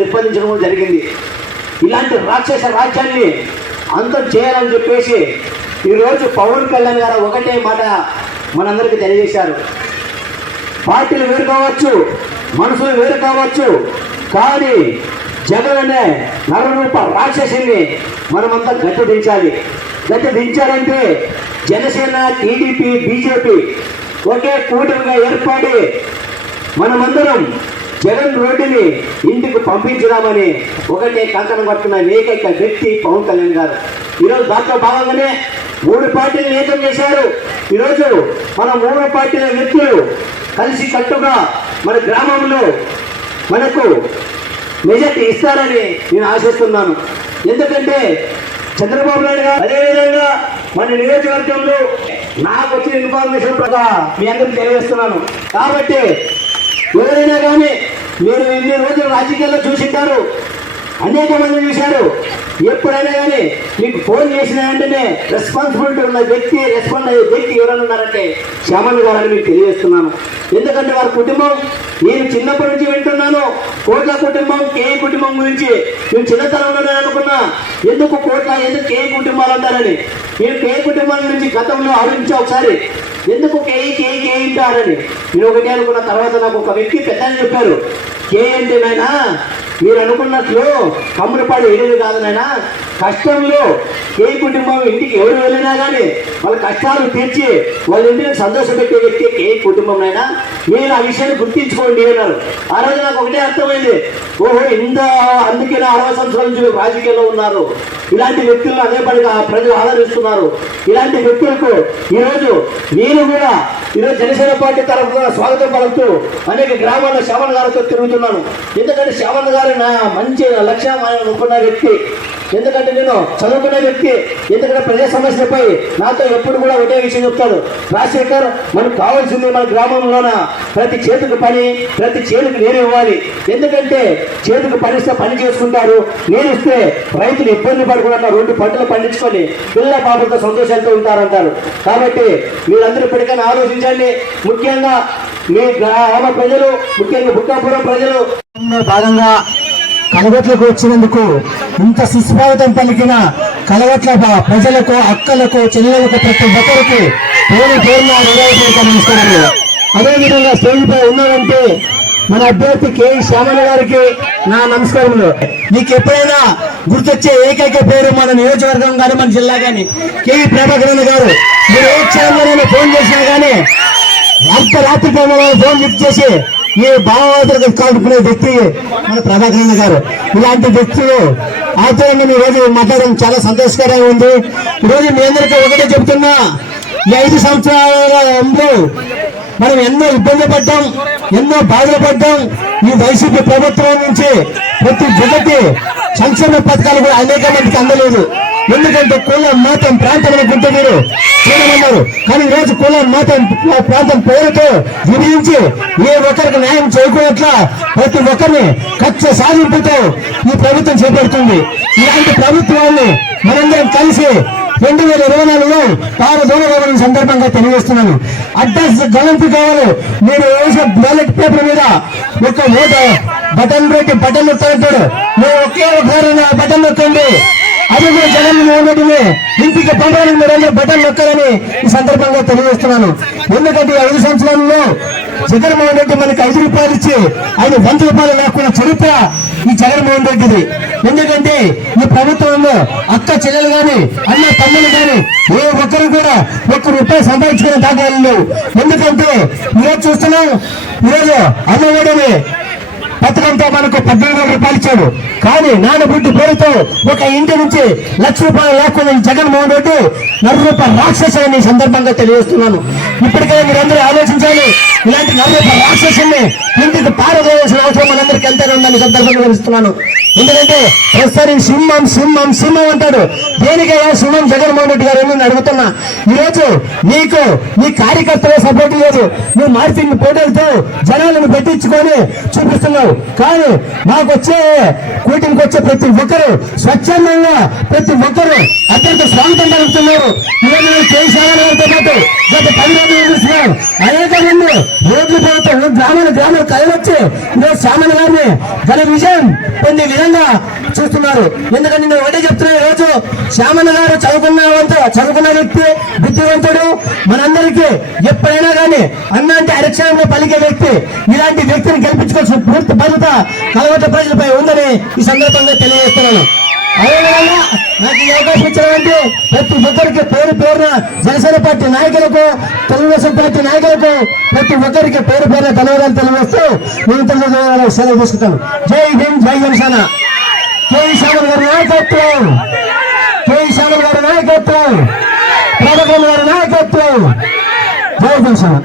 నిర్బంధించడం జరిగింది. ఇలాంటి రాక్షస రాజ్యాన్ని అంతం చేయాలని చెప్పేసి ఈరోజు పవన్ కళ్యాణ్ గారు ఒకటే మాట మనందరికీ తెలియజేశారు. పార్టీలు వేరు కావచ్చు, మనుషులు వేరు కావచ్చు, కానీ జగన్ అనే నరరూప రాక్షసుని మనమంతా గట్టి దించాలి. గట్టి దించాలంటే జనసేన, టీడీపీ, బీజేపీ ఒకే కూటమిగా ఏర్పడి మనమందరం జగన్ రెడ్డిని ఇంటికి పంపించుదామని ఒకటే కంకణం కట్టుకున్న ఏకైక వ్యక్తి పవన్ కళ్యాణ్ గారు. ఈరోజు దాంట్లో భాగంగానే 3 పార్టీలు ఏకం చేశారు. ఈరోజు మన 3 పార్టీల వ్యక్తులు కలిసి కట్టుగా మన గ్రామంలో మనకు మెజార్టీ ఇస్తారని నేను ఆశిస్తున్నాను. ఎందుకంటే చంద్రబాబు నాయుడు గారు అదేవిధంగా మన నియోజకవర్గంలో నాకు వచ్చిన ఇన్ఫర్మేషన్ ప్రకారం మీ అందరికీ తెలియజేస్తున్నాను. కాబట్టి ఎవరైనా కానీ మీరు ఇన్ని రోజులు రాజకీయాల్లో చూసింటారు, అనేక మంది చూశారు. ఎప్పుడైనా కానీ మీకు ఫోన్ చేసిన వెంటనే రెస్పాన్సిబిలిటీ ఉన్న వ్యక్తి, రెస్పాండ్ అయ్యే వ్యక్తి ఎవరైనా ఉన్నారంటే శ్యామన్ గారు అని మీకు తెలియజేస్తున్నాను. ఎందుకంటే వారి కుటుంబం నేను చిన్నప్పటి నుంచి వింటున్నాను. కోట్ల కుటుంబం, కేఏ కుటుంబం గురించి నేను చిన్నతనంలోనే అనుకున్నా, ఎందుకు కోట్ల, ఎందుకు కేఏ కుటుంబాలు అంటారని. నేను కేఏ కుటుంబాల నుంచి గతంలో ఆలోచించా ఒకసారి, ఎందుకు కేఏ అంటారని. నేను ఒకటి అనుకున్న తర్వాత నాకు ఒక వ్యక్తి పెద్ద చెప్పారు, కే అంటే నాయనా మీరు అనుకున్నట్లు కమ్ముడిపాడు ఏడేది కాదు నాయనా, కష్టంలో ఏ కుటుంబం ఇంటికి ఎవరు వెళ్ళినా కానీ వాళ్ళ కష్టాలు తీర్చి వాళ్ళ ఇంటిని సంతోషపెట్టే వ్యక్తి ఏ కుటుంబం అయినా, మీరు ఆ విషయాన్ని గుర్తించుకోండి అన్నారు. ఆ రోజు నాకు ఒకటే అర్థమైంది, ఓహో అందుకే 60 సంవత్సరాల నుంచి రాజకీయాల్లో ఉన్నారు, ఇలాంటి వ్యక్తులను అదే పనిగా ప్రజలు ఆదరిస్తున్నారు. ఇలాంటి వ్యక్తులకు ఈరోజు నేను కూడా ఈరోజు జనసేన పార్టీ తరఫున స్వాగతం పలుకుతూ అనేక గ్రామాల్లో శ్యామన్ గారితో తిరుగుతున్నాను. ఎందుకంటే శ్యామన్ గారు నా మంచి లక్ష్యం ఆయన అనుకున్న వ్యక్తి, ఎందుకంటే నేను చదువుకునే వ్యక్తి. ఎందుకంటే ప్రజా సమస్యలపై నాతో ఎప్పుడు కూడా ఒకటే విషయం చెప్తాడు, రాజశేఖర్ మనకు కావాల్సింది మన గ్రామంలోన ప్రతి చేతికి పని, ప్రతి చేతికి నీరు ఇవ్వాలి. ఎందుకంటే చేతికి పనిస్తే పని చేసుకుంటారు, నీరు ఇస్తే రైతులు ఇబ్బంది పడకుండా 2 పంటలు పండించుకొని పిల్ల పాపలతో సంతోషాలతో ఉంటారంటారు. కాబట్టి మీరందరూ ఇప్పటికైనా ఆలోచించండి. ముఖ్యంగా మీ గ్రామ ప్రజలు, ముఖ్యంగా బుక్కాపురం ప్రజలు భాగంగా కలగట్లకు వచ్చినందుకు ఇంత సుస్వాగతం పలికిన కలగట్ల ప్రజలకు, అక్కలకు, చెల్లెలకు, ప్రతి ఒక్కరికి పేరున హృదయపూర్వక నమస్కారాలు. అదేవిధంగా స్టేజ్ పై ఉన్నారంటే మన అభ్యర్థి కె శ్యామల గారికి నా నమస్కారములు. మీకు ఎప్పుడైనా గుర్తొచ్చే ఏకైక పేరు మన నియోజకవర్గం కానీ మన జిల్లా కానీ కె ప్రభాకరన్ గారు. మీరు ఏ క్షణంలో ఫోన్ చేసినా కానీ రాత్రి ఫోన్ లిఫ్ట్ చేసి ఈ భావవాదులకు కాదుకునే వ్యక్తి మన ప్రభాకరన్ గారు. ఇలాంటి వ్యక్తులు ఆధ్వర్యంలో ఈ రోజు మాట్లాడడం చాలా సంతోషకరంగా ఉంది. ఈరోజు మీ అందరికీ ఒకటే చెబుతున్నా, ఈ 5 సంవత్సరాలలో మనం ఎన్నో ఇబ్బంది పడ్డాం, ఎన్నో బాధలు పడ్డాం. ఈ వైసీపీ ప్రభుత్వం నుంచి ప్రతి ఒక్కటి సంక్షేమ పథకాలు కూడా అనేక మందికి అందలేదు. ఎందుకంటే కులం, మతం, ప్రాంతం అనుకుంటే మీరు చూడమన్నారు. కానీ ఈరోజు కులం, మతం, ప్రాంతం పేరుతో విభజించి ఏ ఒక్కరికి న్యాయం చేయకుండా ప్రతి ఒక్కరిని కక్ష సాధింపుతో ఈ ప్రభుత్వం చేపడుతుంది. ఇలాంటి ప్రభుత్వాన్ని మనందరం కలిసి 2024లో పారదోలవడం సందర్భంగా తెలియజేస్తున్నాను. అడ్రస్ గణంతి కావాలి. మీరు వేసే బ్యాలెట్ పేపర్ మీద ఒక ఓటు బటన్ పెట్టి బటన్ నొక్కాలంటాడు, మీరు ఒకే ఒకసారి బటన్ నొక్కండి. అది కూడా జగన్మోహన్ రెడ్డిని ఇంటికి పంపడానికి మీరు బటన్ నొక్కాలని ఈ సందర్భంగా తెలియజేస్తున్నాను. ఎందుకంటే 5 సంవత్సరాల్లో జగన్మోహన్ రెడ్డి మనకి 5 రూపాయలు ఇచ్చి ఆయన 100 రూపాయలు లేకుండా చరిత్ర ఈ జగన్మోహన్ రెడ్డిది. ఎందుకంటే ఈ ప్రభుత్వంలో అక్క చెల్లెలు కానీ, అన్న తమ్ములు కానీ ఏ ఒక్కరు కూడా 1 రూపాయి సంపాదించుకునే దాఖలు లేవు. ఎందుకంటే ఈరోజు చూస్తున్నాం, ఈరోజు అమ్మఒడిని పథకంతో మనకు 14,000 రూపాయలు ఇచ్చాడు. కానీ నాన్నబుడ్డి పేరుతో ఒక ఇంటి నుంచి 1,00,000 రూపాయలు లేకుండా జగన్మోహన్ రెడ్డి నరరూప రాక్షసుని సందర్భంగా తెలియజేస్తున్నాను. ఇప్పటికైనా మీరందరూ ఆలోచించాలి. ఇలాంటి నరరూప రాక్షసుని ఇంటికి పారదోయాల్సిన అవసరం మనందరికీ ఎంతైనా ఉందని సందర్భంగా తెలుస్తున్నాను. ఎందుకంటే ప్రస్తుతం సింహం సింహం సింహం అంటాడు. దేనికైనా సింహం జగన్మోహన్ రెడ్డి గారు నేను అడుగుతున్నా. ఈరోజు నీకు నీ కార్యకర్తలే సపోర్ట్ లేదు, నువ్వు మార్పింగ్ పోటీలతో జనాలను పెట్టించుకొని చూపిస్తున్నావు. కానీ మాకు వచ్చే కూటమికి వచ్చే ప్రతి ఒక్కరు స్వచ్ఛందంగా ప్రతి ఒక్కరు అత్యంత స్వాగతం పలుకుతున్నారు. ఈరోజు కేసీఆర్తో పాటు గత 10 రోజులు చూస్తున్నాం. అనేక మంది రోడ్లు ప్రభుత్వం గ్రామాల కలవచ్చి ఈరోజు శ్యామల గారిని ఘన విజయం పొందే విధంగా చూస్తున్నారు. ఎందుకంటే నేను ఒకటే చెప్తున్నా, ఈ రోజు శ్యామన్న గారు చదువుకున్న వ్యక్తి, బుద్ధివంతుడు, మనందరికీ ఎప్పుడైనా కానీ అన్న అంటే అరక్షణంలో పలికే వ్యక్తి. ఇలాంటి వ్యక్తిని గెలిపించుకోవాల్సిన పూర్తి బాధ్యత కలవట ప్రజలపై ఉందని ఈ సందర్భంగా తెలియజేస్తున్నాను. అదేవిధంగా నాకు ఈ అవకాశం ఇచ్చినటువంటి ప్రతి ఒక్కరికి పేరు పేరున జనసేన పార్టీ నాయకులకు, తెలుగుదేశం పార్టీ నాయకులకు ప్రతి ఒక్కరికి పేరు పేరున ధన్యవాదాలు తెలియజేస్తూ నేను సెలవు తీసుకుంటాను. జై హింద్, జై జనసేన. కేఈ శ్యామల్ గారి నాయకత్వం, కేఈ శ్యామల్ గారి నాయకత్వం, ప్రభాకర్ గారి నాయకత్వం. జై జనసేన.